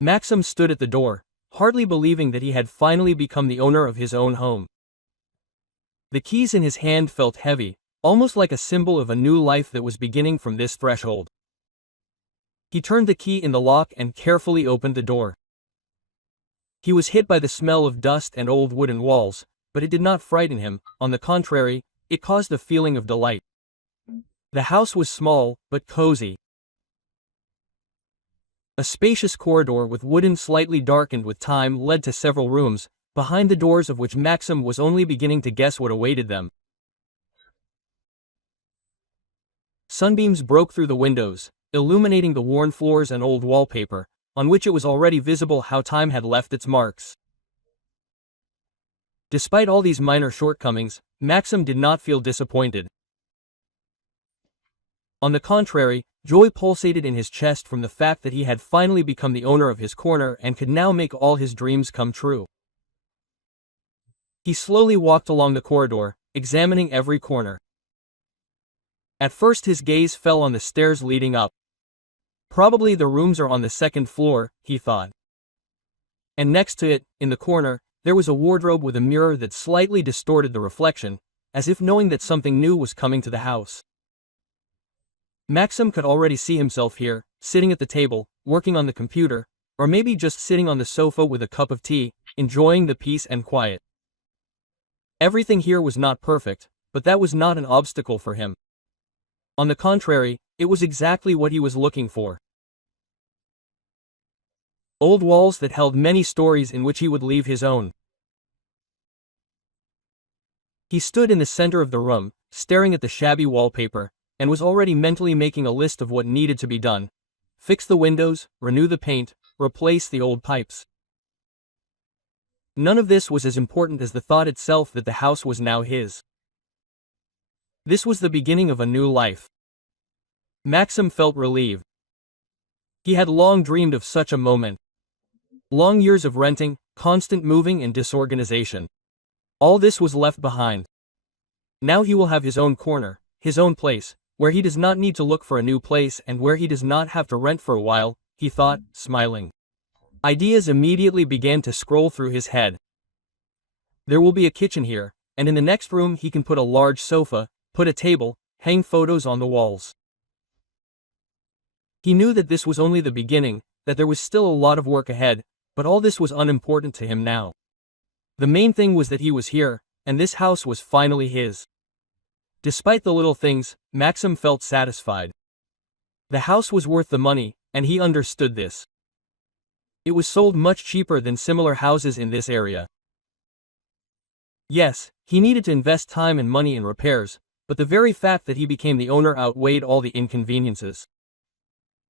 Maxim stood at the door, hardly believing that he had finally become the owner of his own home. The keys in his hand felt heavy, almost like a symbol of a new life that was beginning from this threshold. He turned the key in the lock and carefully opened the door. He was hit by the smell of dust and old wooden walls, but it did not frighten him. On the contrary, it caused a feeling of delight. The house was small, but cozy. A spacious corridor with wooden slightly darkened with time led to several rooms, behind the doors of which Maxim was only beginning to guess what awaited them. Sunbeams broke through the windows, illuminating the worn floors and old wallpaper, on which it was already visible how time had left its marks. Despite all these minor shortcomings, Maxim did not feel disappointed. On the contrary, joy pulsated in his chest from the fact that he had finally become the owner of his corner and could now make all his dreams come true. He slowly walked along the corridor, examining every corner. At first his gaze fell on the stairs leading up. Probably the rooms are on the second floor, he thought. And next to it, in the corner, there was a wardrobe with a mirror that slightly distorted the reflection, as if knowing that something new was coming to the house. Maxim could already see himself here, sitting at the table, working on the computer, or maybe just sitting on the sofa with a cup of tea, enjoying the peace and quiet. Everything here was not perfect, but that was not an obstacle for him. On the contrary, it was exactly what he was looking for. Old walls that held many stories in which he would leave his own. He stood in the center of the room, staring at the shabby wallpaper, and was already mentally making a list of what needed to be done. Fix the windows, renew the paint, replace the old pipes. None of this was as important as the thought itself that the house was now his. This was the beginning of a new life. Maxim felt relieved. He had long dreamed of such a moment. Long years of renting, constant moving and disorganization. All this was left behind. Now he will have his own corner, his own place, where he does not need to look for a new place and where he does not have to rent for a while, he thought, smiling. Ideas immediately began to scroll through his head. There will be a kitchen here, and in the next room he can put a large sofa, put a table, hang photos on the walls. He knew that this was only the beginning, that there was still a lot of work ahead, but all this was unimportant to him now. The main thing was that he was here, and this house was finally his. Despite the little things, Maxim felt satisfied. The house was worth the money, and he understood this. It was sold much cheaper than similar houses in this area. Yes, he needed to invest time and money in repairs, but the very fact that he became the owner outweighed all the inconveniences.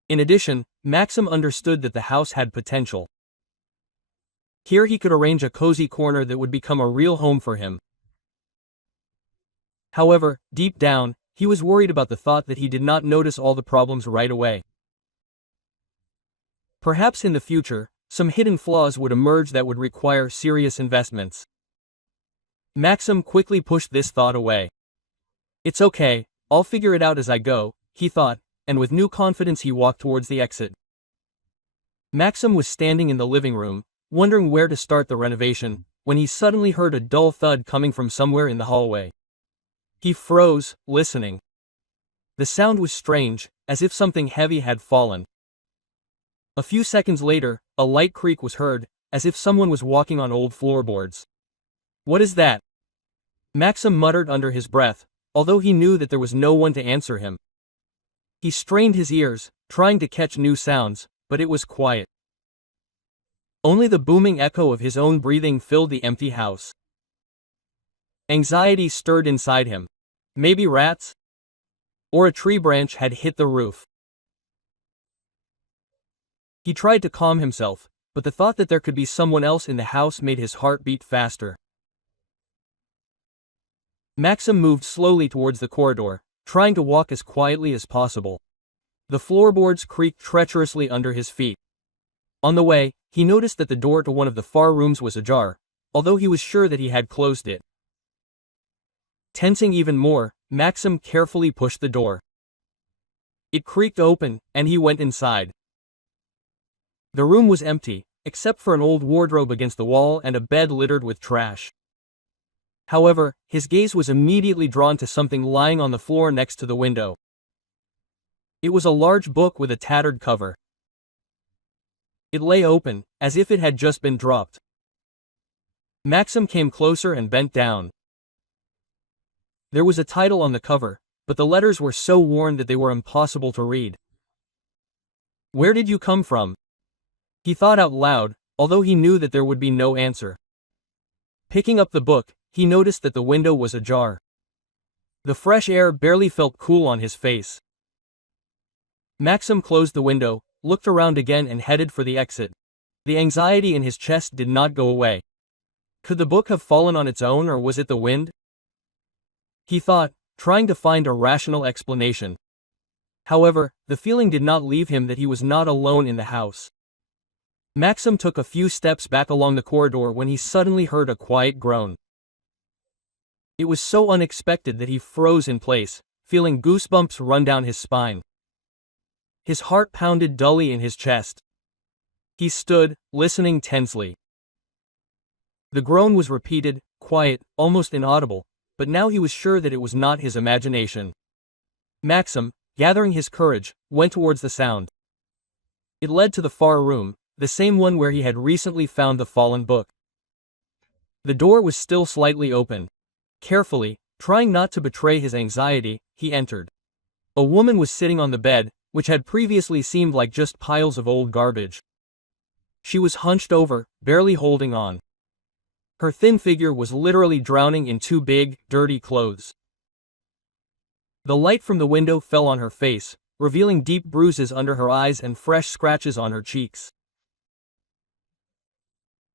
In addition, Maxim understood that the house had potential. Here he could arrange a cozy corner that would become a real home for him. However, deep down, he was worried about the thought that he did not notice all the problems right away. Perhaps in the future, some hidden flaws would emerge that would require serious investments. Maxim quickly pushed this thought away. It's okay, I'll figure it out as I go, he thought, and with new confidence he walked towards the exit. Maxim was standing in the living room, wondering where to start the renovation, when he suddenly heard a dull thud coming from somewhere in the hallway. He froze, listening. The sound was strange, as if something heavy had fallen. A few seconds later, a light creak was heard, as if someone was walking on old floorboards. What is that? Maxim muttered under his breath, although he knew that there was no one to answer him. He strained his ears, trying to catch new sounds, but it was quiet. Only the booming echo of his own breathing filled the empty house. Anxiety stirred inside him. Maybe rats? Or a tree branch had hit the roof. He tried to calm himself, but the thought that there could be someone else in the house made his heart beat faster. Maxim moved slowly towards the corridor, trying to walk as quietly as possible. The floorboards creaked treacherously under his feet. On the way, he noticed that the door to one of the far rooms was ajar, although he was sure that he had closed it. Tensing even more, Maxim carefully pushed the door. It creaked open, and he went inside. The room was empty, except for an old wardrobe against the wall and a bed littered with trash. However, his gaze was immediately drawn to something lying on the floor next to the window. It was a large book with a tattered cover. It lay open, as if it had just been dropped. Maxim came closer and bent down. There was a title on the cover, but the letters were so worn that they were impossible to read. "Where did you come from?" he thought out loud, although he knew that there would be no answer. Picking up the book, he noticed that the window was ajar. The fresh air barely felt cool on his face. Maxim closed the window, looked around again and headed for the exit. The anxiety in his chest did not go away. Could the book have fallen on its own, or was it the wind? He thought, trying to find a rational explanation. However, the feeling did not leave him that he was not alone in the house. Maxim took a few steps back along the corridor when he suddenly heard a quiet groan. It was so unexpected that he froze in place, feeling goosebumps run down his spine. His heart pounded dully in his chest. He stood, listening tensely. The groan was repeated, quiet, almost inaudible, but now he was sure that it was not his imagination. Maxim, gathering his courage, went towards the sound. It led to the far room, the same one where he had recently found the fallen book. The door was still slightly open. Carefully, trying not to betray his anxiety, he entered. A woman was sitting on the bed, which had previously seemed like just piles of old garbage. She was hunched over, barely holding on. Her thin figure was literally drowning in two big, dirty clothes. The light from the window fell on her face, revealing deep bruises under her eyes and fresh scratches on her cheeks.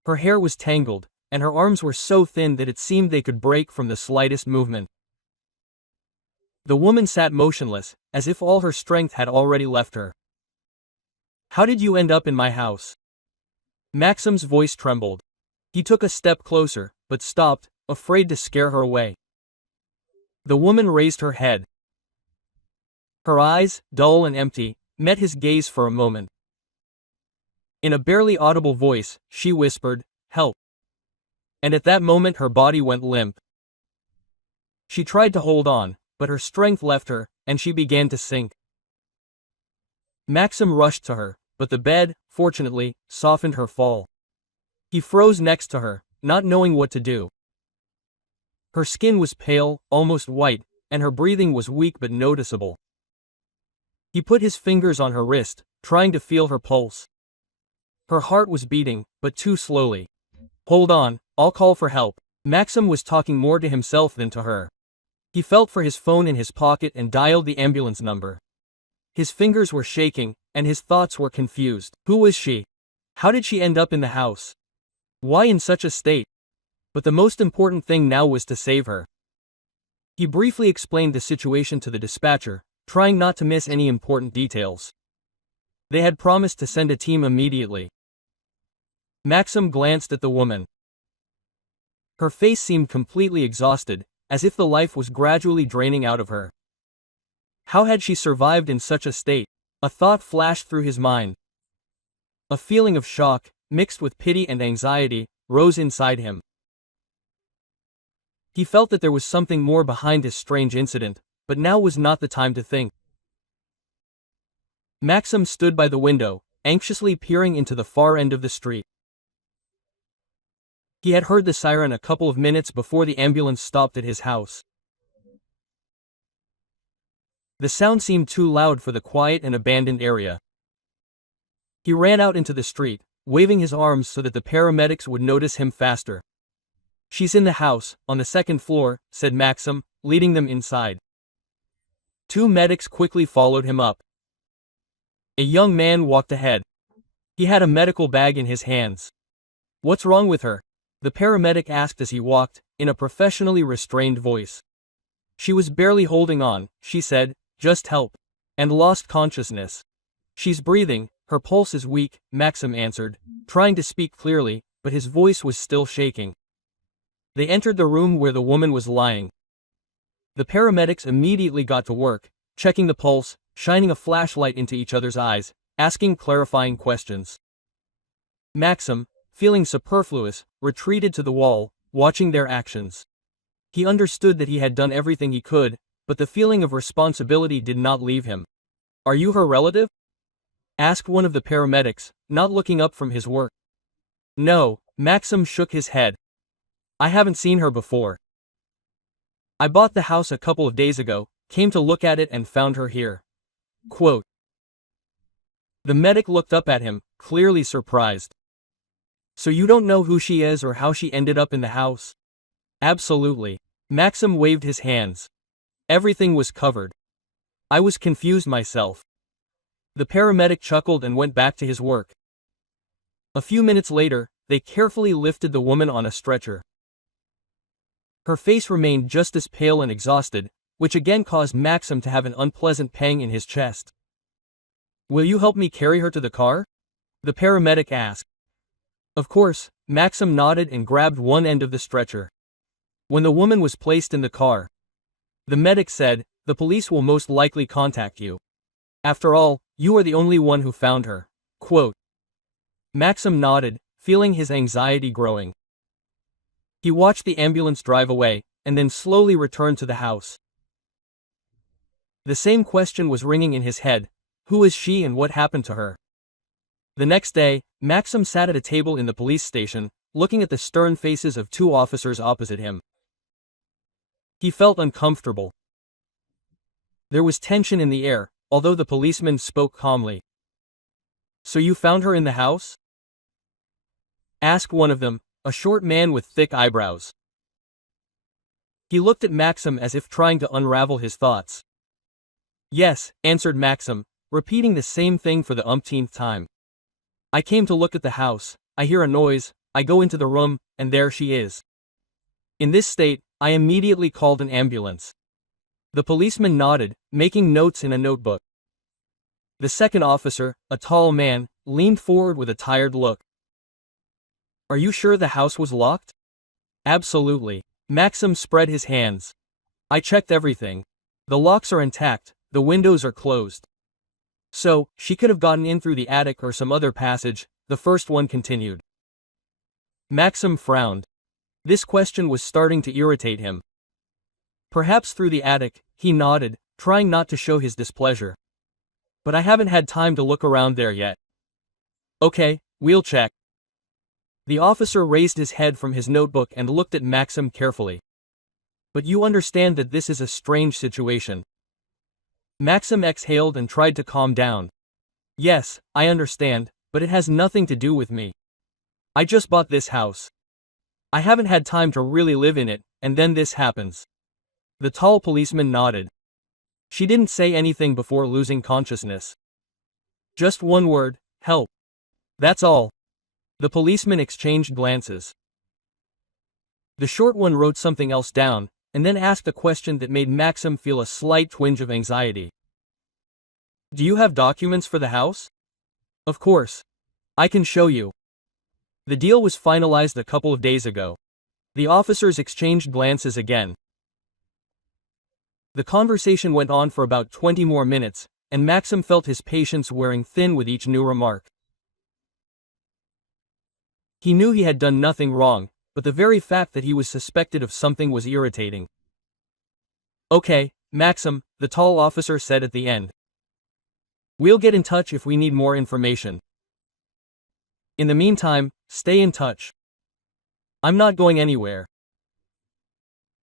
Her hair was tangled, and her arms were so thin that it seemed they could break from the slightest movement. The woman sat motionless, as if all her strength had already left her. "How did you end up in my house?" Maxim's voice trembled. He took a step closer, but stopped, afraid to scare her away. The woman raised her head. Her eyes, dull and empty, met his gaze for a moment. In a barely audible voice, she whispered, "Help." And at that moment her body went limp. She tried to hold on, but her strength left her, and she began to sink. Maxim rushed to her, but the bed, fortunately, softened her fall. He froze next to her, not knowing what to do. Her skin was pale, almost white, and her breathing was weak but noticeable. He put his fingers on her wrist, trying to feel her pulse. Her heart was beating, but too slowly. "Hold on, I'll call for help." Maxim was talking more to himself than to her. He felt for his phone in his pocket and dialed the ambulance number. His fingers were shaking, and his thoughts were confused. Who was she? How did she end up in the house? Why in such a state? But the most important thing now was to save her. He briefly explained the situation to the dispatcher, trying not to miss any important details. They had promised to send a team immediately. Maxim glanced at the woman. Her face seemed completely exhausted, as if the life was gradually draining out of her. How had she survived in such a state? A thought flashed through his mind. A feeling of shock, mixed with pity and anxiety, rose inside him. He felt that there was something more behind this strange incident, but now was not the time to think. Maxim stood by the window, anxiously peering into the far end of the street. He had heard the siren a couple of minutes before the ambulance stopped at his house. The sound seemed too loud for the quiet and abandoned area. He ran out into the street, waving his arms so that the paramedics would notice him faster. "She's in the house, on the second floor," said Maxim, leading them inside. Two medics quickly followed him up. A young man walked ahead. He had a medical bag in his hands. "What's wrong with her?" the paramedic asked as he walked, in a professionally restrained voice. "She was barely holding on," she said, "just help." "And lost consciousness." "She's breathing, her pulse is weak," Maxim answered, trying to speak clearly, but his voice was still shaking. They entered the room where the woman was lying. The paramedics immediately got to work, checking the pulse, shining a flashlight into each other's eyes, asking clarifying questions. Maxim, feeling superfluous, retreated to the wall, watching their actions. He understood that he had done everything he could, but the feeling of responsibility did not leave him. "Are you her relative?" asked one of the paramedics, not looking up from his work. "No," Maxim shook his head. "I haven't seen her before. I bought the house a couple of days ago, came to look at it and found her here." Quote. The medic looked up at him, clearly surprised. "So you don't know who she is or how she ended up in the house?" "Absolutely." Maxim waved his hands. "Everything was covered. I was confused myself." The paramedic chuckled and went back to his work. A few minutes later, they carefully lifted the woman on a stretcher. Her face remained just as pale and exhausted, which again caused Maxim to have an unpleasant pang in his chest. "Will you help me carry her to the car?" the paramedic asked. Of course, Maxim nodded and grabbed one end of the stretcher. When the woman was placed in the car, the medic said, "The police will most likely contact you. After all, you are the only one who found her." Quote. Maxim nodded, feeling his anxiety growing. He watched the ambulance drive away, and then slowly returned to the house. The same question was ringing in his head: who is she and what happened to her? The next day, Maxim sat at a table in the police station, looking at the stern faces of two officers opposite him. He felt uncomfortable. There was tension in the air, although the policeman spoke calmly. "So you found her in the house?" asked one of them, a short man with thick eyebrows. He looked at Maxim as if trying to unravel his thoughts. "Yes," answered Maxim, repeating the same thing for the umpteenth time. "I came to look at the house, I hear a noise, I go into the room, and there she is. In this state, I immediately called an ambulance." The policeman nodded, making notes in a notebook. The second officer, a tall man, leaned forward with a tired look. "Are you sure the house was locked?" "Absolutely." Maxim spread his hands. "I checked everything. The locks are intact, the windows are closed." "So, she could have gotten in through the attic or some other passage," the first one continued. Maxim frowned. This question was starting to irritate him. "Perhaps through the attic," he nodded, trying not to show his displeasure. "But I haven't had time to look around there yet." "Okay, we'll check." The officer raised his head from his notebook and looked at Maxim carefully. "But you understand that this is a strange situation." Maxim exhaled and tried to calm down. "Yes, I understand, but it has nothing to do with me. I just bought this house. I haven't had time to really live in it, and then this happens." The tall policeman nodded. "She didn't say anything before losing consciousness. Just one word, help. That's all." The policemen exchanged glances. The short one wrote something else down, and then asked a question that made Maxim feel a slight twinge of anxiety. "Do you have documents for the house?" "Of course. I can show you." The deal was finalized a couple of days ago. The officers exchanged glances again. The conversation went on for about 20 more minutes, and Maxim felt his patience wearing thin with each new remark. He knew he had done nothing wrong, but the very fact that he was suspected of something was irritating. "Okay, Maxim," the tall officer said at the end. "We'll get in touch if we need more information. In the meantime, stay in touch. I'm not going anywhere."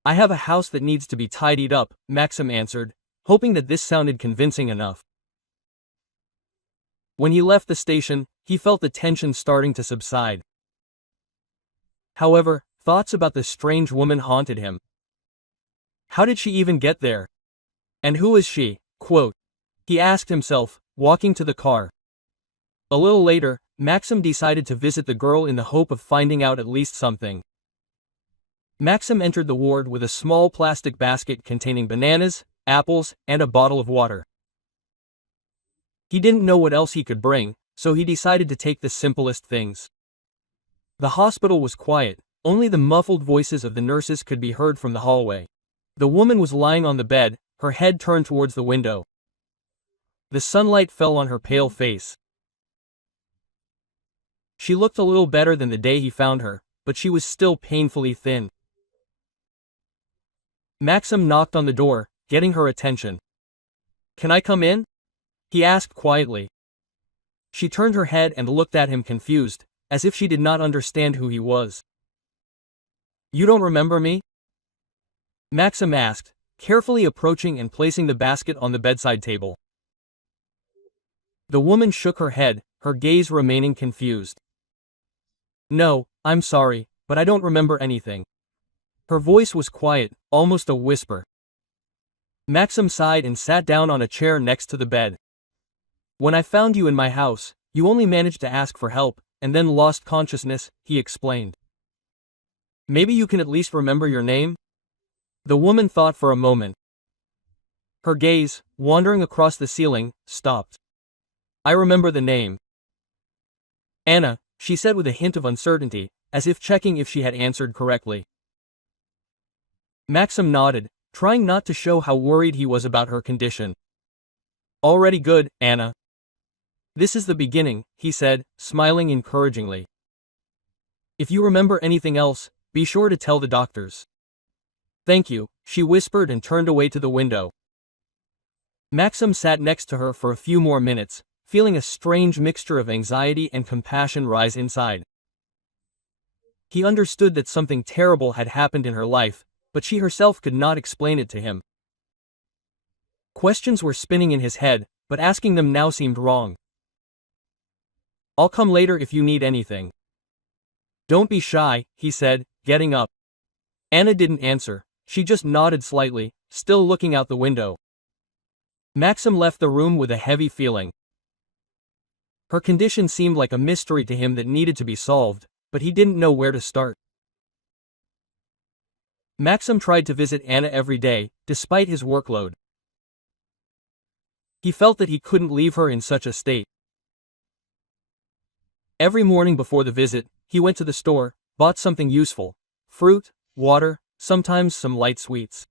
"I have a house that needs to be tidied up," Maxim answered, hoping that this sounded convincing enough. When he left the station, he felt the tension starting to subside. However, thoughts about the strange woman haunted him. How did she even get there? And who is she? Quote. He asked himself, walking to the car. A little later, Maxim decided to visit the girl in the hope of finding out at least something. Maxim entered the ward with a small plastic basket containing bananas, apples, and a bottle of water. He didn't know what else he could bring, so he decided to take the simplest things. The hospital was quiet, only the muffled voices of the nurses could be heard from the hallway. The woman was lying on the bed, her head turned towards the window. The sunlight fell on her pale face. She looked a little better than the day he found her, but she was still painfully thin. Maxim knocked on the door, getting her attention. "Can I come in?" he asked quietly. She turned her head and looked at him confused, as if she did not understand who he was. "You don't remember me?" Maxim asked, carefully approaching and placing the basket on the bedside table. The woman shook her head, her gaze remaining confused. "No, I'm sorry, but I don't remember anything." Her voice was quiet, almost a whisper. Maxim sighed and sat down on a chair next to the bed. "When I found you in my house, you only managed to ask for help, and then lost consciousness," he explained. "Maybe you can at least remember your name?" The woman thought for a moment. Her gaze, wandering across the ceiling, stopped. "I remember the name. Anna," she said with a hint of uncertainty, as if checking if she had answered correctly. Maxim nodded, trying not to show how worried he was about her condition. "Already good, Anna. This is the beginning," he said, smiling encouragingly. "If you remember anything else, be sure to tell the doctors." "Thank you," she whispered and turned away to the window. Maxim sat next to her for a few more minutes, feeling a strange mixture of anxiety and compassion rise inside. He understood that something terrible had happened in her life, but she herself could not explain it to him. Questions were spinning in his head, but asking them now seemed wrong. "I'll come later if you need anything." "Don't be shy," he said, getting up. Anna didn't answer, she just nodded slightly, still looking out the window. Maxim left the room with a heavy feeling. Her condition seemed like a mystery to him that needed to be solved, but he didn't know where to start. Maxim tried to visit Anna every day, despite his workload. He felt that he couldn't leave her in such a state. Every morning before the visit, he went to the store, bought something useful: fruit, water, sometimes some light sweets.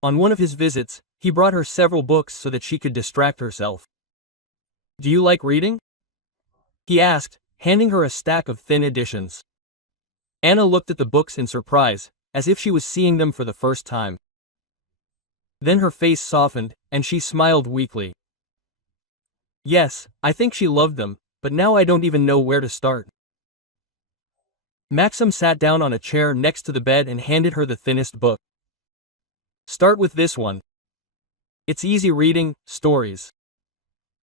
On one of his visits, he brought her several books so that she could distract herself. "Do you like reading?" he asked, handing her a stack of thin editions. Anna looked at the books in surprise, as if she was seeing them for the first time. Then her face softened, and she smiled weakly. "Yes, I think she loved them, but now I don't even know where to start." Maxim sat down on a chair next to the bed and handed her the thinnest book. "Start with this one. It's easy reading, stories.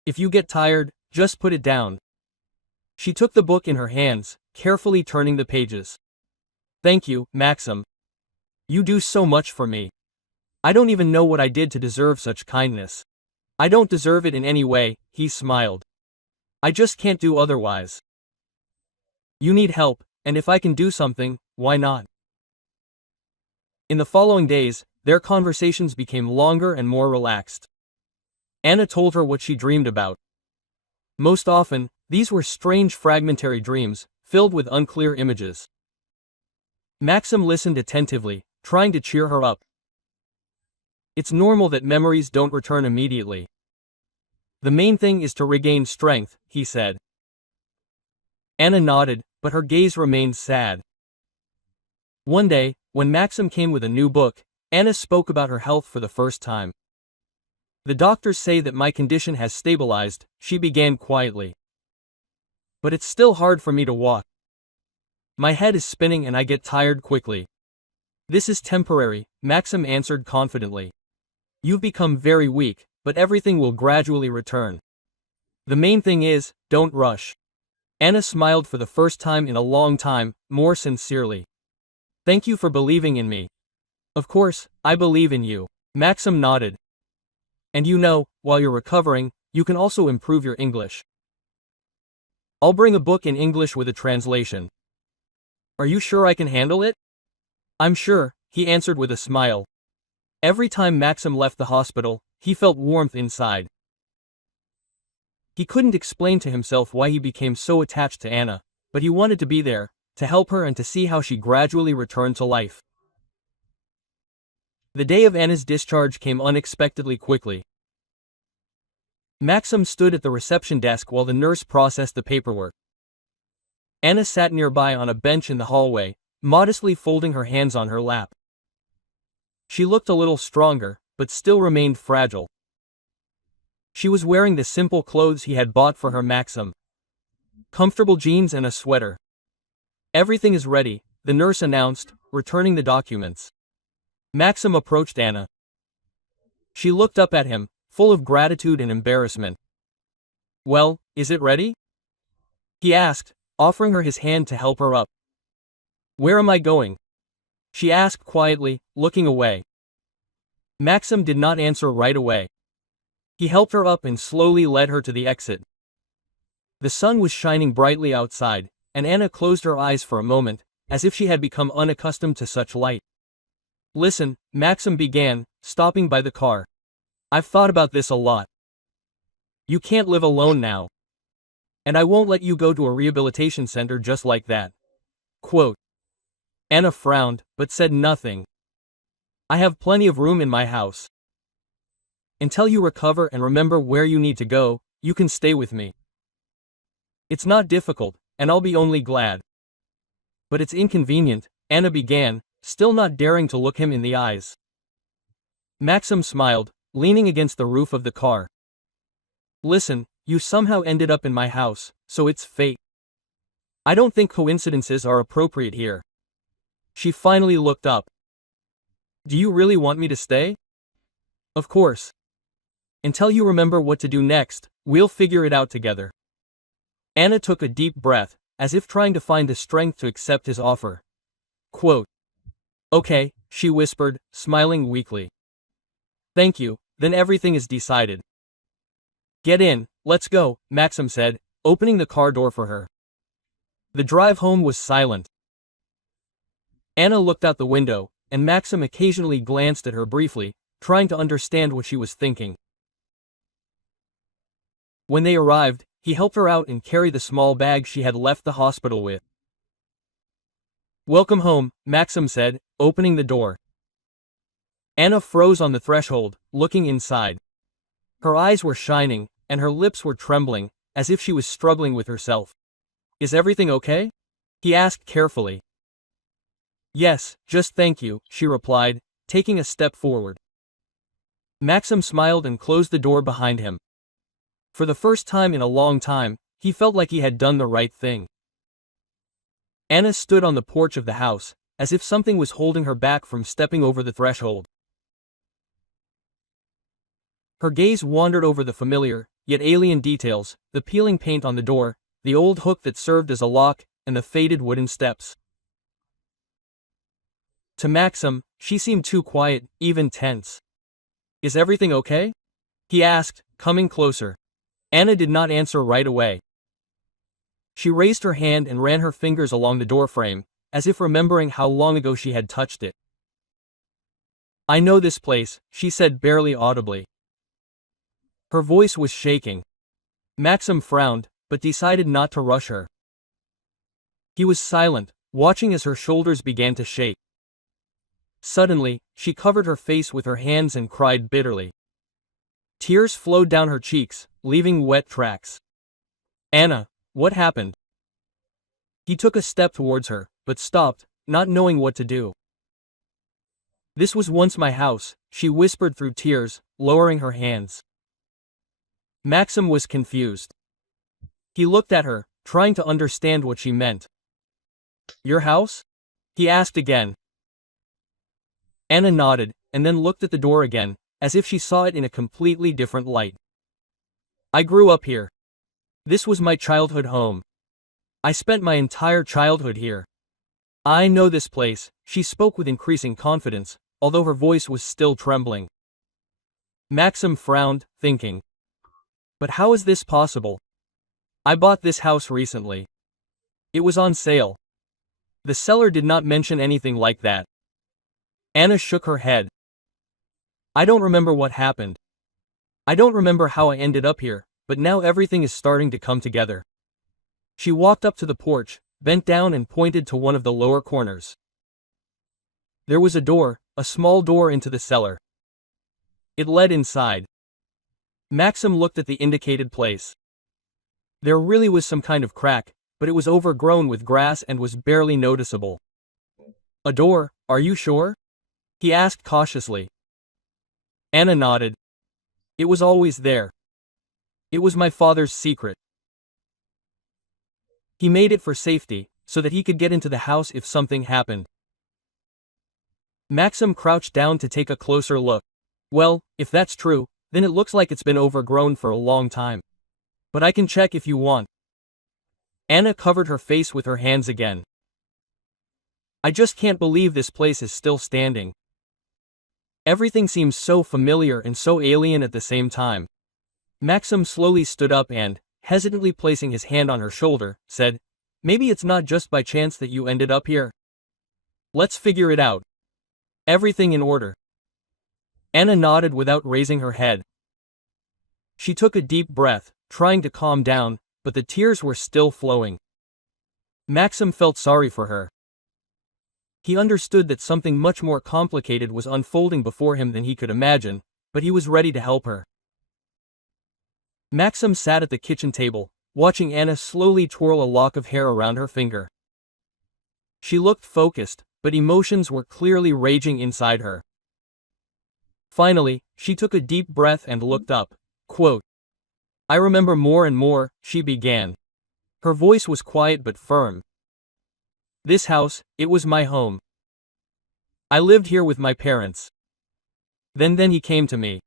If you get tired, just put it down." She took the book in her hands, carefully turning the pages. "Thank you, Maxim. You do so much for me. I don't even know what I did to deserve such kindness." "I don't deserve it in any way," he smiled. "I just can't do otherwise. You need help, and if I can do something, why not?" In the following days, their conversations became longer and more relaxed. Anna told her what she dreamed about. Most often, these were strange fragmentary dreams, filled with unclear images. Maxim listened attentively, trying to cheer her up. "It's normal that memories don't return immediately. The main thing is to regain strength," he said. Anna nodded, but her gaze remained sad. One day, when Maxim came with a new book, Anna spoke about her health for the first time. "The doctors say that my condition has stabilized," she began quietly. "But it's still hard for me to walk. My head is spinning and I get tired quickly." "This is temporary," Maxim answered confidently. "You've become very weak, but everything will gradually return. The main thing is, don't rush." Anna smiled for the first time in a long time, more sincerely. "Thank you for believing in me." "Of course, I believe in you." Maxim nodded. "And you know, while you're recovering, you can also improve your English. I'll bring a book in English with a translation." "Are you sure I can handle it?" "I'm sure," he answered with a smile. Every time Maxim left the hospital, he felt warmth inside. He couldn't explain to himself why he became so attached to Anna, but he wanted to be there, to help her and to see how she gradually returned to life. The day of Anna's discharge came unexpectedly quickly. Maxim stood at the reception desk while the nurse processed the paperwork. Anna sat nearby on a bench in the hallway, modestly folding her hands on her lap. She looked a little stronger, but still remained fragile. She was wearing the simple clothes he had bought for her. Maxim. Comfortable jeans and a sweater. Everything is ready, the nurse announced, returning the documents. Maxim approached Anna. She looked up at him, full of gratitude and embarrassment. Well, is it ready? He asked, offering her his hand to help her up. Where am I going? She asked quietly, looking away. Maxim did not answer right away. He helped her up and slowly led her to the exit. The sun was shining brightly outside, and Anna closed her eyes for a moment, as if she had become unaccustomed to such light. Listen, Maxim began, stopping by the car. I've thought about this a lot. You can't live alone now. And I won't let you go to a rehabilitation center just like that. Quote. Anna frowned, but said nothing. I have plenty of room in my house. Until you recover and remember where you need to go, you can stay with me. It's not difficult, and I'll be only glad. But it's inconvenient, Anna began, still not daring to look him in the eyes. Maxim smiled, leaning against the roof of the car. Listen, you somehow ended up in my house, so it's fate. I don't think coincidences are appropriate here. She finally looked up. Do you really want me to stay? Of course. Until you remember what to do next, we'll figure it out together. Anna took a deep breath, as if trying to find the strength to accept his offer. Quote. Okay, she whispered, smiling weakly. Thank you, then everything is decided. Get in, let's go, Maxim said, opening the car door for her. The drive home was silent. Anna looked out the window, and Maxim occasionally glanced at her briefly, trying to understand what she was thinking. When they arrived, he helped her out and carry the small bag she had left the hospital with. Welcome home, Maxim said, opening the door. Anna froze on the threshold, looking inside. Her eyes were shining, and her lips were trembling, as if she was struggling with herself. Is everything okay? He asked carefully. Yes, just thank you, she replied, taking a step forward. Maxim smiled and closed the door behind him. For the first time in a long time, he felt like he had done the right thing. Anna stood on the porch of the house, as if something was holding her back from stepping over the threshold. Her gaze wandered over the familiar, yet alien details, the peeling paint on the door, the old hook that served as a lock, and the faded wooden steps. To Maxim, she seemed too quiet, even tense. Is everything okay? He asked, coming closer. Anna did not answer right away. She raised her hand and ran her fingers along the doorframe, as if remembering how long ago she had touched it. I know this place, she said barely audibly. Her voice was shaking. Maxim frowned, but decided not to rush her. He was silent, watching as her shoulders began to shake. Suddenly, she covered her face with her hands and cried bitterly. Tears flowed down her cheeks, leaving wet tracks. Anna, what happened? He took a step towards her, but stopped, not knowing what to do. This was once my house, she whispered through tears, lowering her hands. Maxim was confused. He looked at her, trying to understand what she meant. Your house? He asked again. Anna nodded, and then looked at the door again, as if she saw it in a completely different light. I grew up here. This was my childhood home. I spent my entire childhood here. I know this place, she spoke with increasing confidence, although her voice was still trembling. Maxim frowned, thinking. But how is this possible? I bought this house recently. It was on sale. The seller did not mention anything like that. Anna shook her head. I don't remember what happened. I don't remember how I ended up here, but now everything is starting to come together. She walked up to the porch, bent down and pointed to one of the lower corners. There was a door, a small door into the cellar. It led inside. Maxim looked at the indicated place. There really was some kind of crack, but it was overgrown with grass and was barely noticeable. A door, are you sure? He asked cautiously. Anna nodded. It was always there. It was my father's secret. He made it for safety, so that he could get into the house if something happened. Maxim crouched down to take a closer look. Well, if that's true, then it looks like it's been overgrown for a long time. But I can check if you want. Anna covered her face with her hands again. I just can't believe this place is still standing. Everything seems so familiar and so alien at the same time. Maxim slowly stood up and, hesitantly placing his hand on her shoulder, said, Maybe it's not just by chance that you ended up here. Let's figure it out. Everything in order. Anna nodded without raising her head. She took a deep breath, trying to calm down, but the tears were still flowing. Maxim felt sorry for her. He understood that something much more complicated was unfolding before him than he could imagine, but he was ready to help her. Maxim sat at the kitchen table, watching Anna slowly twirl a lock of hair around her finger. She looked focused, but emotions were clearly raging inside her. Finally, she took a deep breath and looked up. Quote, I remember more and more, she began. Her voice was quiet but firm. This house, it was my home. I lived here with my parents. Then he came to me.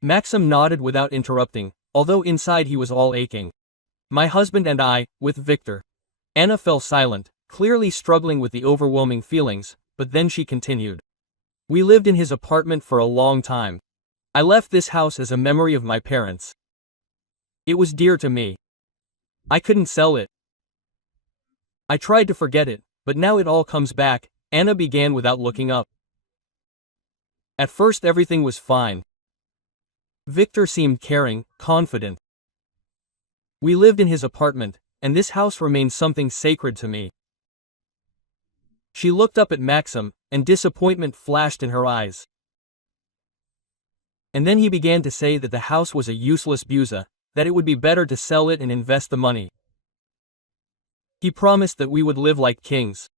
Maxim nodded without interrupting, although inside he was all aching. My husband and I, with Victor. Anna fell silent, clearly struggling with the overwhelming feelings, but then she continued. We lived in his apartment for a long time. I left this house as a memory of my parents. It was dear to me. I couldn't sell it. I tried to forget it, but now it all comes back, Anna began without looking up. At first everything was fine. Victor seemed caring, confident. We lived in his apartment, and this house remained something sacred to me. She looked up at Maxim, and disappointment flashed in her eyes. And then he began to say that the house was a useless buza, that it would be better to sell it and invest the money. He promised that we would live like kings.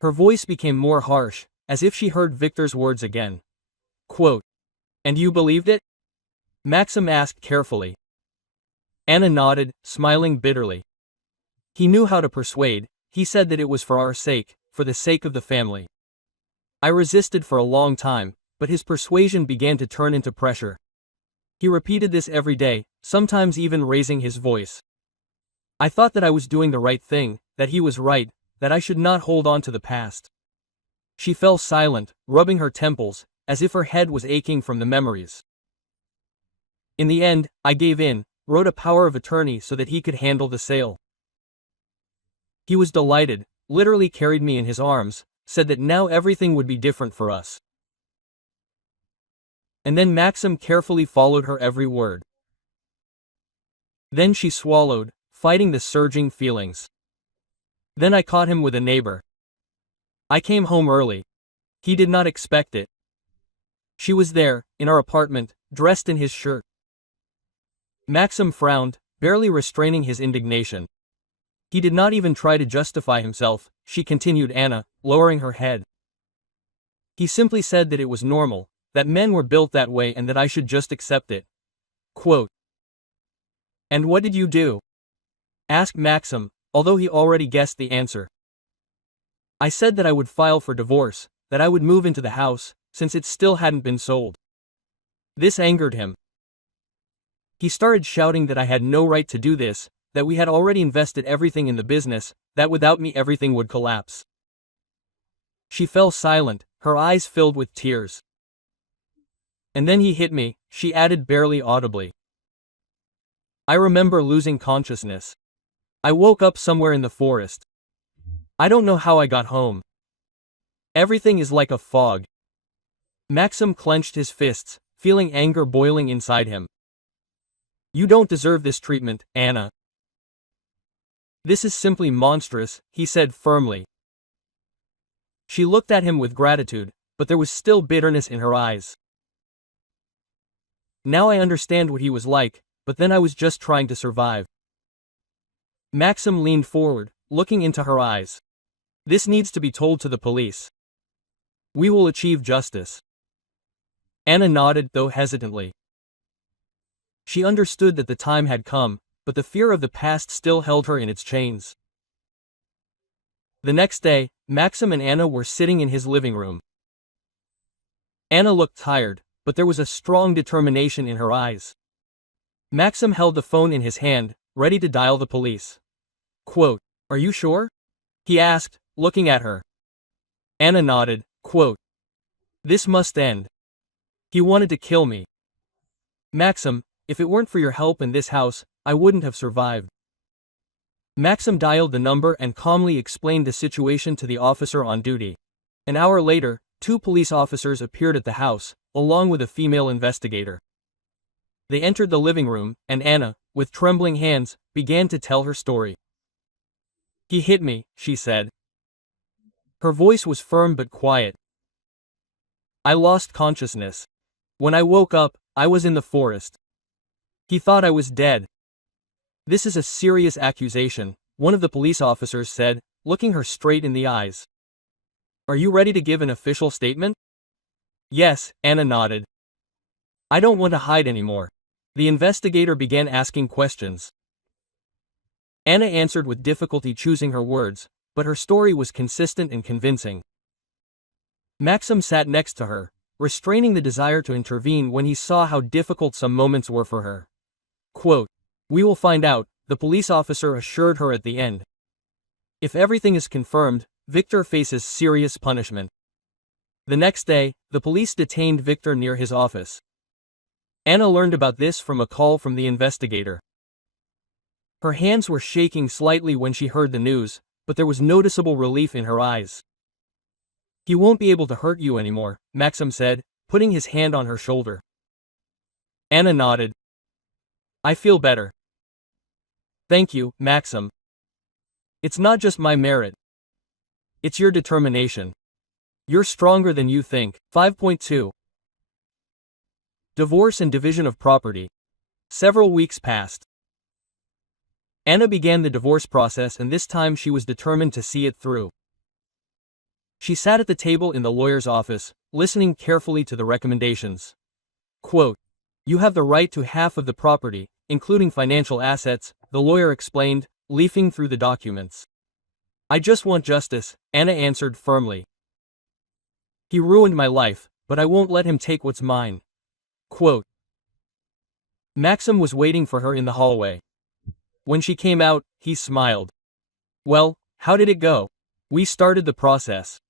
Her voice became more harsh, as if she heard Victor's words again. Quote, And you believed it? Maxim asked carefully. Anna nodded, smiling bitterly. He knew how to persuade. He said that it was for our sake, for the sake of the family. I resisted for a long time, but his persuasion began to turn into pressure. He repeated this every day, sometimes even raising his voice. I thought that I was doing the right thing, that he was right, that I should not hold on to the past. She fell silent, rubbing her temples, as if her head was aching from the memories. In the end, I gave in, wrote a power of attorney so that he could handle the sale. He was delighted, literally carried me in his arms, said that now everything would be different for us. And then Maxim carefully followed her every word. Then she swallowed, fighting the surging feelings. Then I caught him with a neighbor. I came home early. He did not expect it. She was there, in our apartment, dressed in his shirt. Maxim frowned, barely restraining his indignation. He did not even try to justify himself, she continued Anna, lowering her head. He simply said that it was normal, that men were built that way and that I should just accept it. Quote, And what did you do? Asked Maxim, although he already guessed the answer. I said that I would file for divorce, that I would move into the house, since it still hadn't been sold. This angered him. He started shouting that I had no right to do this, that we had already invested everything in the business, that without me everything would collapse. She fell silent, her eyes filled with tears. And then he hit me, she added barely audibly. I remember losing consciousness. I woke up somewhere in the forest. I don't know how I got home. Everything is like a fog. Maxim clenched his fists, feeling anger boiling inside him. You don't deserve this treatment, Anna. This is simply monstrous, he said firmly. She looked at him with gratitude, but there was still bitterness in her eyes. Now I understand what he was like, but then I was just trying to survive. Maxim leaned forward, looking into her eyes. This needs to be told to the police. We will achieve justice. Anna nodded, though hesitantly. She understood that the time had come, but the fear of the past still held her in its chains. The next day, Maxim and Anna were sitting in his living room. Anna looked tired, but there was a strong determination in her eyes. Maxim held the phone in his hand, ready to dial the police. Quote, "Are you sure?" he asked, looking at her. Anna nodded. Quote, "This must end. He wanted to kill me. Maxim, if it weren't for your help in this house, I wouldn't have survived." Maxim dialed the number and calmly explained the situation to the officer on duty. An hour later, 2 police officers appeared at the house, along with a female investigator. They entered the living room, and Anna, with trembling hands, began to tell her story. "He hit me," she said. Her voice was firm but quiet. "I lost consciousness. When I woke up, I was in the forest. He thought I was dead." "This is a serious accusation," one of the police officers said, looking her straight in the eyes. "Are you ready to give an official statement?" "Yes," Anna nodded. "I don't want to hide anymore." The investigator began asking questions. Anna answered with difficulty, choosing her words, but her story was consistent and convincing. Maxim sat next to her, restraining the desire to intervene when he saw how difficult some moments were for her. Quote, "We will find out," the police officer assured her at the end. "If everything is confirmed, Victor faces serious punishment." The next day, the police detained Victor near his office. Anna learned about this from a call from the investigator. Her hands were shaking slightly when she heard the news, but there was noticeable relief in her eyes. "He won't be able to hurt you anymore," Maxim said, putting his hand on her shoulder. Anna nodded. "I feel better." "Thank you, Maxim. It's not just my merit. It's your determination. You're stronger than you think." 5.2 Divorce and division of property. Several weeks passed. Anna began the divorce process, and this time she was determined to see it through. She sat at the table in the lawyer's office, listening carefully to the recommendations. Quote, "You have the right to half of the property, including financial assets," the lawyer explained, leafing through the documents. "I just want justice," Anna answered firmly. "He ruined my life, but I won't let him take what's mine." Quote. Maxim was waiting for her in the hallway. When she came out, he smiled. "Well, how did it go?" "We started the process.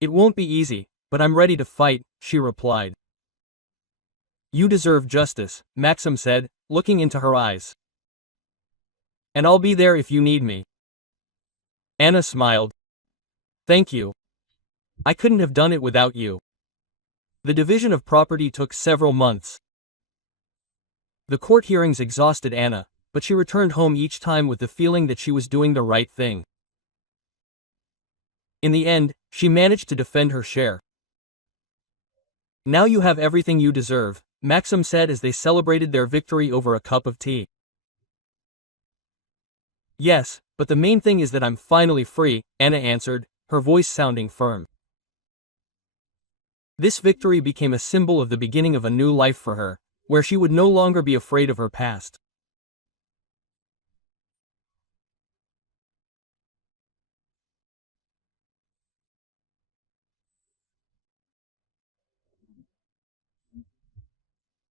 It won't be easy, but I'm ready to fight," she replied. "You deserve justice," Maxim said, looking into her eyes. "And I'll be there if you need me." Anna smiled. "Thank you. I couldn't have done it without you." The division of property took several months. The court hearings exhausted Anna, but she returned home each time with the feeling that she was doing the right thing. In the end, she managed to defend her share. "Now you have everything you deserve," Maxim said as they celebrated their victory over a cup of tea. "Yes, but the main thing is that I'm finally free," Anna answered, her voice sounding firm. This victory became a symbol of the beginning of a new life for her, where she would no longer be afraid of her past.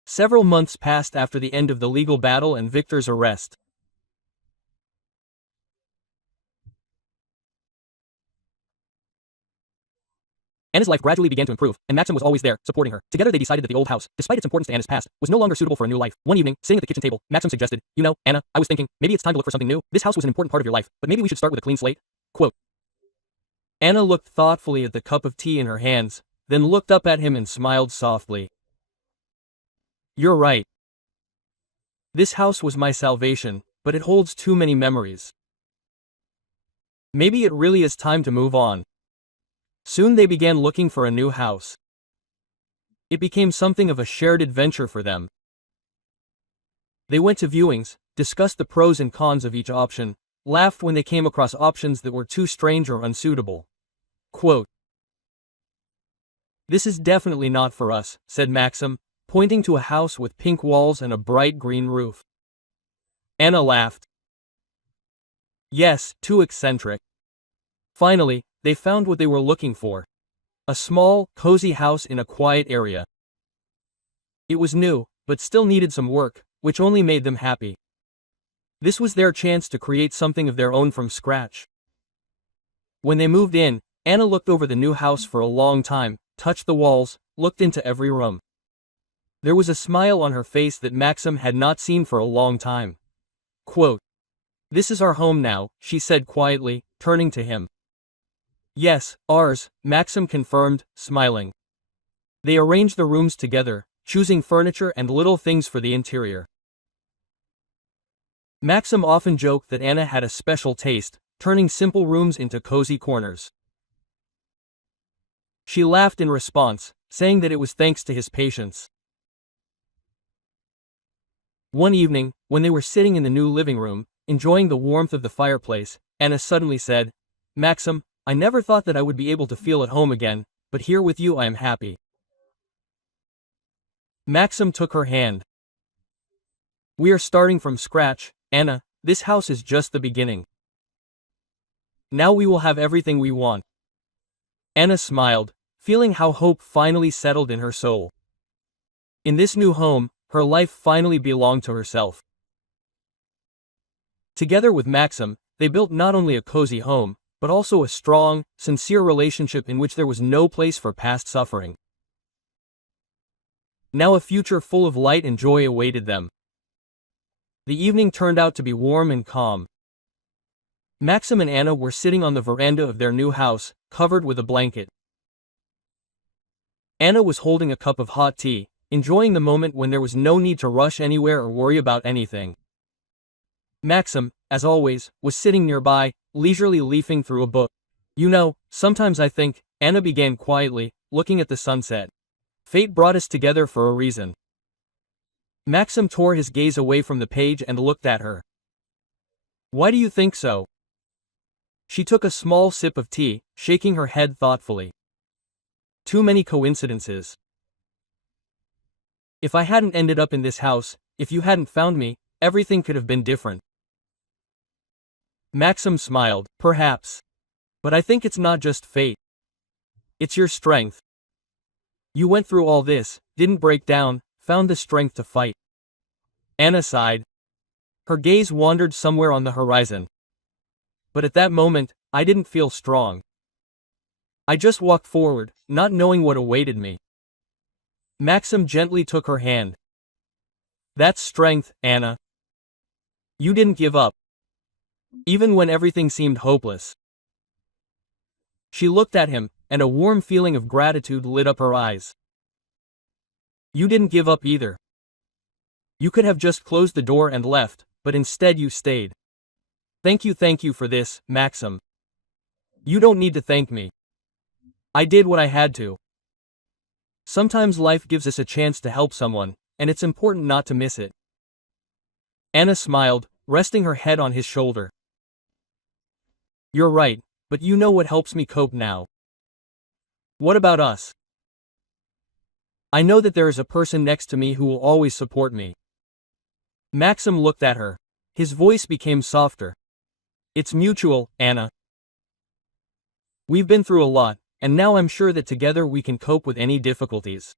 Several months passed after the end of the legal battle and Victor's arrest. Anna's life gradually began to improve, and Maxim was always there, supporting her. Together they decided that the old house, despite its importance to Anna's past, was no longer suitable for a new life. One evening, sitting at the kitchen table, Maxim suggested, "You know, Anna, I was thinking, maybe it's time to look for something new. This house was an important part of your life, but maybe we should start with a clean slate." Quote. Anna looked thoughtfully at the cup of tea in her hands, then looked up at him and smiled softly. "You're right. This house was my salvation, but it holds too many memories. Maybe it really is time to move on." Soon they began looking for a new house. It became something of a shared adventure for them. They went to viewings, discussed the pros and cons of each option, laughed when they came across options that were too strange or unsuitable. Quote, "This is definitely not for us," said Maxim, pointing to a house with pink walls and a bright green roof. Anna laughed. Yes, too eccentric. Finally, they found what they were looking for. A small, cozy house in a quiet area. It was new, but still needed some work, which only made them happy. This was their chance to create something of their own from scratch. When they moved in, Anna looked over the new house for a long time, touched the walls, looked into every room. There was a smile on her face that Maxim had not seen for a long time. Quote, "This is our home now," she said quietly, turning to him. "Yes, ours," Maxim confirmed, smiling. They arranged the rooms together, choosing furniture and little things for the interior. Maxim often joked that Anna had a special taste, turning simple rooms into cozy corners. She laughed in response, saying that it was thanks to his patience. One evening, when they were sitting in the new living room, enjoying the warmth of the fireplace, Anna suddenly said, "Maxim, I never thought that I would be able to feel at home again, but here with you I am happy." Maxim took her hand. "We are starting from scratch, Anna, this house is just the beginning. Now we will have everything we want." Anna smiled, feeling how hope finally settled in her soul. In this new home, her life finally belonged to herself. Together with Maxim, they built not only a cozy home, but also a strong, sincere relationship in which there was no place for past suffering. Now a future full of light and joy awaited them. The evening turned out to be warm and calm. Maxim and Anna were sitting on the veranda of their new house, covered with a blanket. Anna was holding a cup of hot tea, enjoying the moment when there was no need to rush anywhere or worry about anything. Maxim, as always, was sitting nearby, leisurely leafing through a book. "You know, sometimes I think," Anna began quietly, looking at the sunset. "Fate brought us together for a reason." Maxim tore his gaze away from the page and looked at her. "Why do you think so?" She took a small sip of tea, shaking her head thoughtfully. "Too many coincidences. If I hadn't ended up in this house, if you hadn't found me, everything could have been different." Maxim smiled, "Perhaps. But I think it's not just fate. It's your strength. You went through all this, didn't break down, found the strength to fight." Anna sighed. Her gaze wandered somewhere on the horizon. "But at that moment, I didn't feel strong. I just walked forward, not knowing what awaited me." Maxim gently took her hand. "That's strength, Anna. You didn't give up. Even when everything seemed hopeless." She looked at him, and a warm feeling of gratitude lit up her eyes. "You didn't give up either. You could have just closed the door and left, but instead you stayed. Thank you for this, Maxim. You don't need to thank me. I did what I had to. Sometimes life gives us a chance to help someone, and it's important not to miss it." Anna smiled, resting her head on his shoulder. "You're right, but you know what helps me cope now. What about us? I know that there is a person next to me who will always support me." Maxim looked at her. His voice became softer. "It's mutual, Anna. We've been through a lot, and now I'm sure that together we can cope with any difficulties."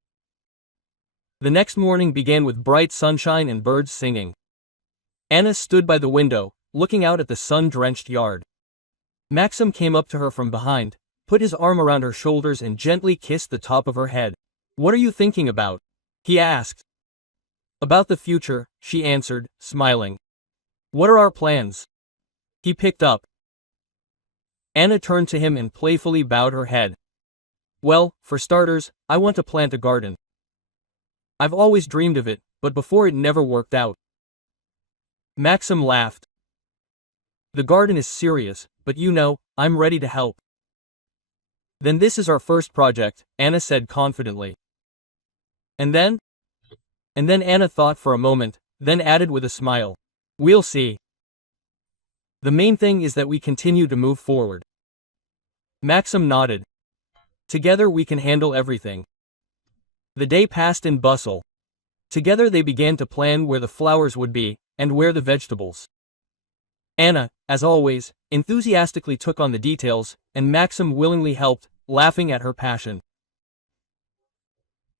The next morning began with bright sunshine and birds singing. Anna stood by the window, looking out at the sun-drenched yard. Maxim came up to her from behind, put his arm around her shoulders and gently kissed the top of her head. "What are you thinking about?" he asked. "About the future," she answered, smiling. "What are our plans?" He picked up. Anna turned to him and playfully bowed her head. "Well, for starters, I want to plant a garden. I've always dreamed of it, but before it never worked out." Maxim laughed. "The garden is serious, but you know, I'm ready to help." "Then this is our first project," Anna said confidently. And then? And then Anna thought for a moment, then added with a smile. We'll see. The main thing is that we continue to move forward. Maxim nodded. Together we can handle everything. The day passed in bustle. Together they began to plan where the flowers would be, and where the vegetables. Anna, as always, enthusiastically took on the details, and Maxim willingly helped, laughing at her passion.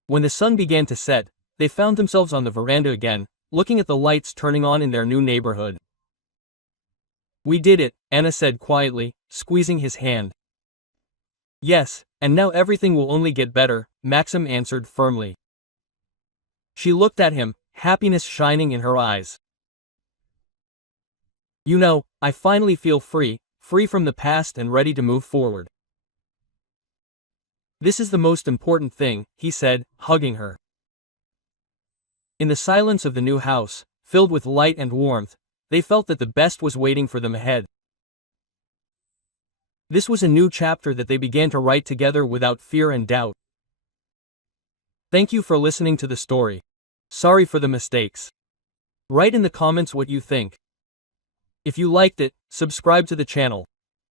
When the sun began to set, they found themselves on the veranda again, looking at the lights turning on in their new neighborhood. We did it, Anna said quietly, squeezing his hand. Yes, and now everything will only get better, Maxim answered firmly. She looked at him, happiness shining in her eyes. You know, I finally feel free from the past and ready to move forward. This is the most important thing, he said, hugging her. In the silence of the new house, filled with light and warmth, they felt that the best was waiting for them ahead. This was a new chapter that they began to write together without fear and doubt. Thank you for listening to the story. Sorry for the mistakes. Write in the comments what you think. If you liked it, subscribe to the channel.